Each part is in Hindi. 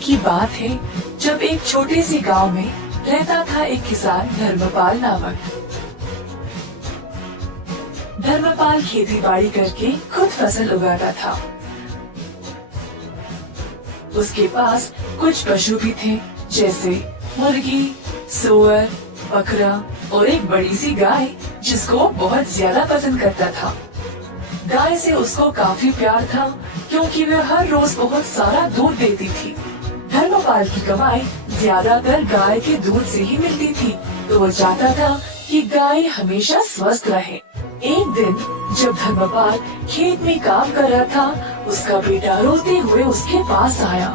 की बात है जब एक छोटे से गांव में रहता था एक किसान धर्मपाल नामक। धर्मपाल खेती बाड़ी करके खुद फसल उगाता था। उसके पास कुछ पशु भी थे, जैसे मुर्गी, सूअर, बकरा और एक बड़ी सी गाय जिसको वो बहुत ज्यादा पसंद करता था। गाय से उसको काफी प्यार था क्योंकि वह हर रोज बहुत सारा दूध देती थी। धर्मपाल की कमाई ज्यादातर गाय के दूध से ही मिलती थी, तो वो चाहता था कि गाय हमेशा स्वस्थ रहे। एक दिन जब धर्मपाल खेत में काम कर रहा था, उसका बेटा रोते हुए उसके पास आया।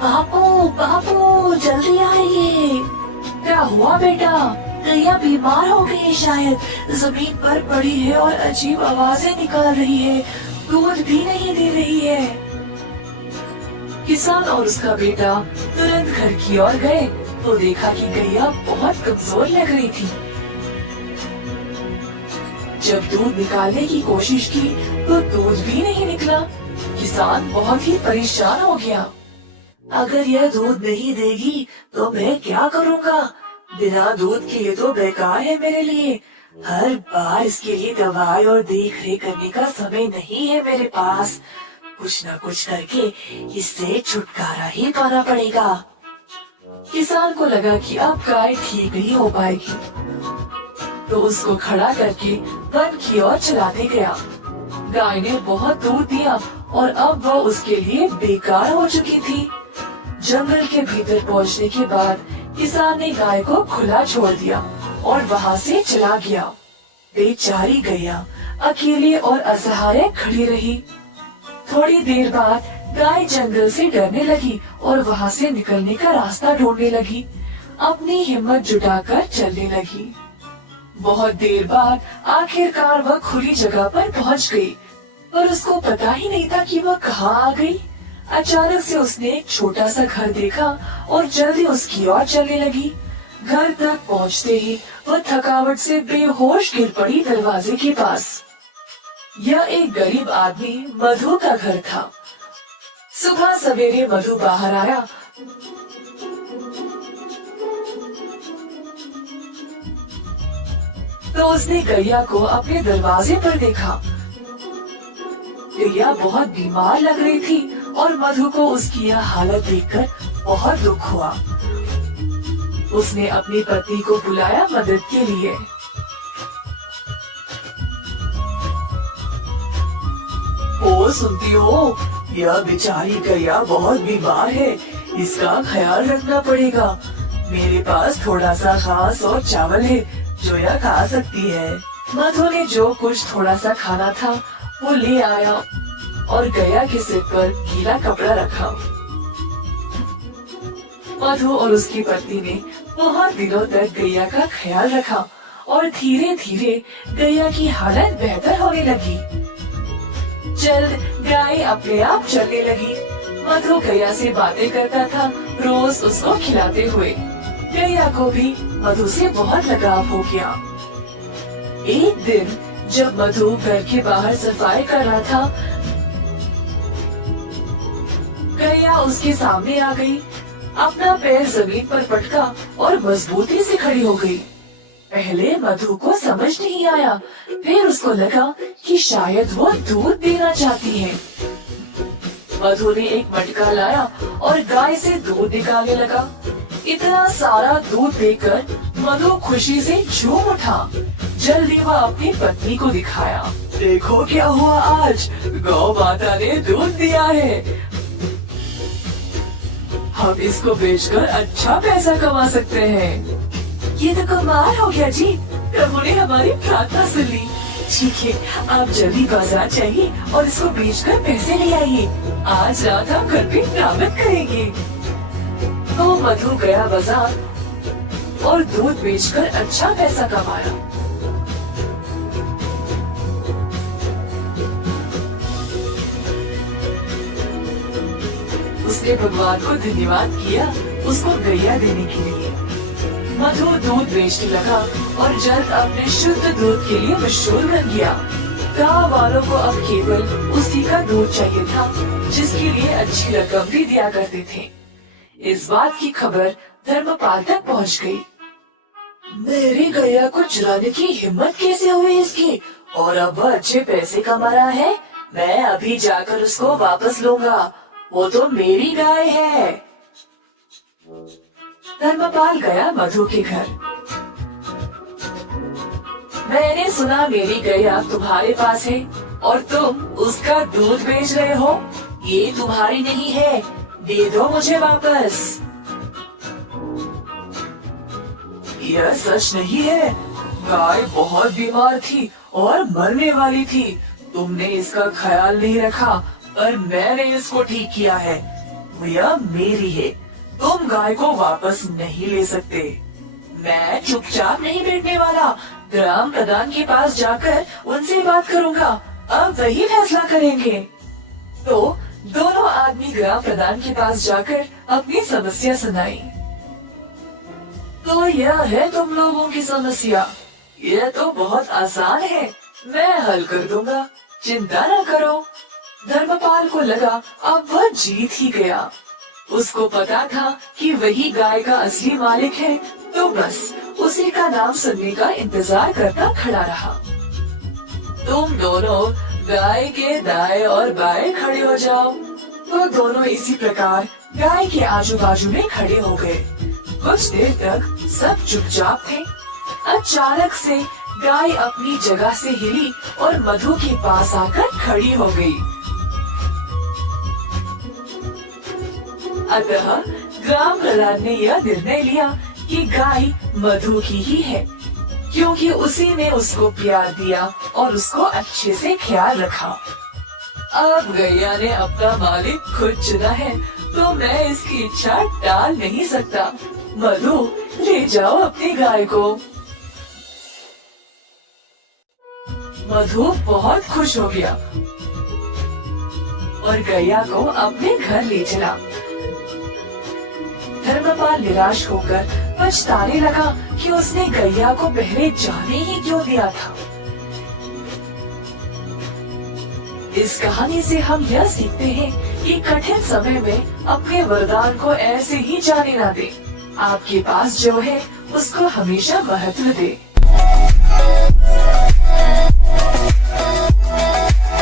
बापू बापू जल्दी आइए। क्या हुआ बेटा? गैया बीमार हो गई है, शायद जमीन पर पड़ी है और अजीब आवाजें निकाल रही है, दूध भी नहीं दे रही है। किसान और उसका बेटा तुरंत घर की ओर गए तो देखा कि गैया बहुत कमजोर लग रही थी। जब दूध निकालने की कोशिश की तो दूध भी नहीं निकला। किसान बहुत ही परेशान हो गया। अगर यह दूध नहीं देगी तो मैं क्या करूँगा? बिना दूध के ये तो बेकार है मेरे लिए। हर बार इसके लिए दवाई और देख रेख करने का समय नहीं है मेरे पास। कुछ न कुछ करके इससे छुटकारा ही पाना पड़ेगा। किसान को लगा कि अब गाय ठीक नहीं हो पाएगी, तो उसको खड़ा करके वन की ओर चलाते गया। गाय ने बहुत दूध दिया और अब वो उसके लिए बेकार हो चुकी थी। जंगल के भीतर पहुंचने के बाद किसान ने गाय को खुला छोड़ दिया और वहां से चला गया। बेचारी गैया अकेले और असहाय खड़ी रही। थोड़ी देर बाद गाय जंगल से डरने लगी और वहां से निकलने का रास्ता ढूंढने लगी। अपनी हिम्मत जुटाकर चलने लगी। बहुत देर बाद आखिरकार वह खुली जगह पर पहुंच गई, पर उसको पता ही नहीं था कि वह कहाँ आ गई। अचानक से उसने एक छोटा सा घर देखा और जल्दी उसकी ओर चलने लगी। घर तक पहुंचते ही वह थकावट से बेहोश गिर पड़ी दरवाजे के पास। यह एक गरीब आदमी मधु का घर था। सुबह सवेरे मधु बाहर आया। तो उसने गैया को अपने दरवाजे पर देखा। गैया बहुत बीमार लग रही थी और मधु को उसकी यह हालत देखकर बहुत दुख हुआ। उसने अपनी पत्नी को बुलाया मदद के लिए। ओ सुनती हो, यह बेचारी गैया बहुत बीमार है, इसका ख्याल रखना पड़ेगा। मेरे पास थोड़ा सा घास और चावल है जो यह खा सकती है। मधु ने जो कुछ थोड़ा सा खाना था वो ले आया और गैया के सिर पर गीला कपड़ा रखा। मधु और उसकी पत्नी ने बहुत दिनों तक गैया का ख्याल रखा और धीरे धीरे गैया की हालत बेहतर होने लगी। जल्द गाय अपने आप चलने लगी। मधु गैया से बातें करता था, रोज उसको खिलाते हुए। गैया को भी मधु से बहुत लगाव हो गया। एक दिन जब मधु घर के बाहर सफाई कर रहा था, गैया उसके सामने आ गई। अपना पैर जमीन पर पटका और मजबूती से खड़ी हो गई। पहले मधु को समझ नहीं आया, फिर उसको लगा कि शायद वो दूध देना चाहती है। मधु ने एक मटका लाया और गाय से दूध निकालने लगा। इतना सारा दूध देकर मधु खुशी से झूम उठा। जल्दी वह अपनी पत्नी को दिखाया। देखो क्या हुआ आज, गौ माता ने दूध दिया है। हम इसको बेचकर अच्छा पैसा कमा सकते हैं। ये तो कमाल हो गया जी, प्रभु ने हमारी प्रार्थना सुन ली। ठीक है, आप जल्दी बाजार जाइए और इसको बेचकर पैसे ले आइए। आज रात हम घर पे दावत करेंगे। तो मधु गया बाजार और दूध बेचकर अच्छा पैसा कमाया। उसने भगवान को धन्यवाद किया उसको गैया देने के लिए। मधु दूध बेचने लगा और जल्द अपने शुद्ध दूध के लिए मशहूर बन गया। गाँव वालों को अब केवल उसी का दूध चाहिए था। जिसके लिए अच्छी रकम भी दिया करते थे। इस बात की खबर धर्मपाल तक पहुंच गई। मेरी गैया को चुराने की हिम्मत कैसे हुई इसकी, और अब वह अच्छे पैसे कमा रहा है। मैं अभी जाकर उसको वापस लूंगा, वो तो मेरी गाय है। धर्मपाल गया मधु के घर। मैंने सुना मेरी गैया तुम्हारे पास है और तुम उसका दूध बेच रहे हो। ये तुम्हारी नहीं है, दे दो मुझे वापस। यह सच नहीं है। गाय बहुत बीमार थी और मरने वाली थी। तुमने इसका ख्याल नहीं रखा, पर मैंने इसको ठीक किया है। यह मेरी है, तुम गाय को वापस नहीं ले सकते। मैं चुपचाप नहीं बैठने वाला, ग्राम प्रधान के पास जाकर उनसे बात करूंगा। अब वही फैसला करेंगे। तो दोनों आदमी ग्राम प्रधान के पास जाकर अपनी समस्या सुनाई। तो यह है तुम लोगों की समस्या। यह तो बहुत आसान है, मैं हल कर दूंगा, चिंता न करो। धर्मपाल को लगा अब वह जीत ही गया। उसको पता था कि वही गाय का असली मालिक है, तो बस उसी का नाम सुनने का इंतजार करता खड़ा रहा। तुम दोनों गाय के दाएं और बाएं खड़े हो जाओ। तो दोनों इसी प्रकार गाय के आजू बाजू में खड़े हो गए। कुछ देर तक सब चुपचाप थे। अचानक से गाय अपनी जगह से हिली और मधु के पास आकर खड़ी हो गई। अतः ग्राम प्रधान ने यह निर्णय लिया कि गाय मधु की ही है, क्योंकि उसी ने उसको प्यार दिया और उसको अच्छे से ख्याल रखा। अब गैया ने अपना मालिक खुद चुना है, तो मैं इसकी इच्छा टाल नहीं सकता। मधु, ले जाओ अपनी गाय को। मधु बहुत खुश हो गया और गैया को अपने घर ले चला। धर्मपाल निराश होकर पछताने लगा कि उसने गैया को पहले जाने ही क्यों दिया था। इस कहानी से हम यह सीखते हैं कि कठिन समय में अपने वरदान को ऐसे ही जाने ना दें। आपके पास जो है उसको हमेशा महत्व दें।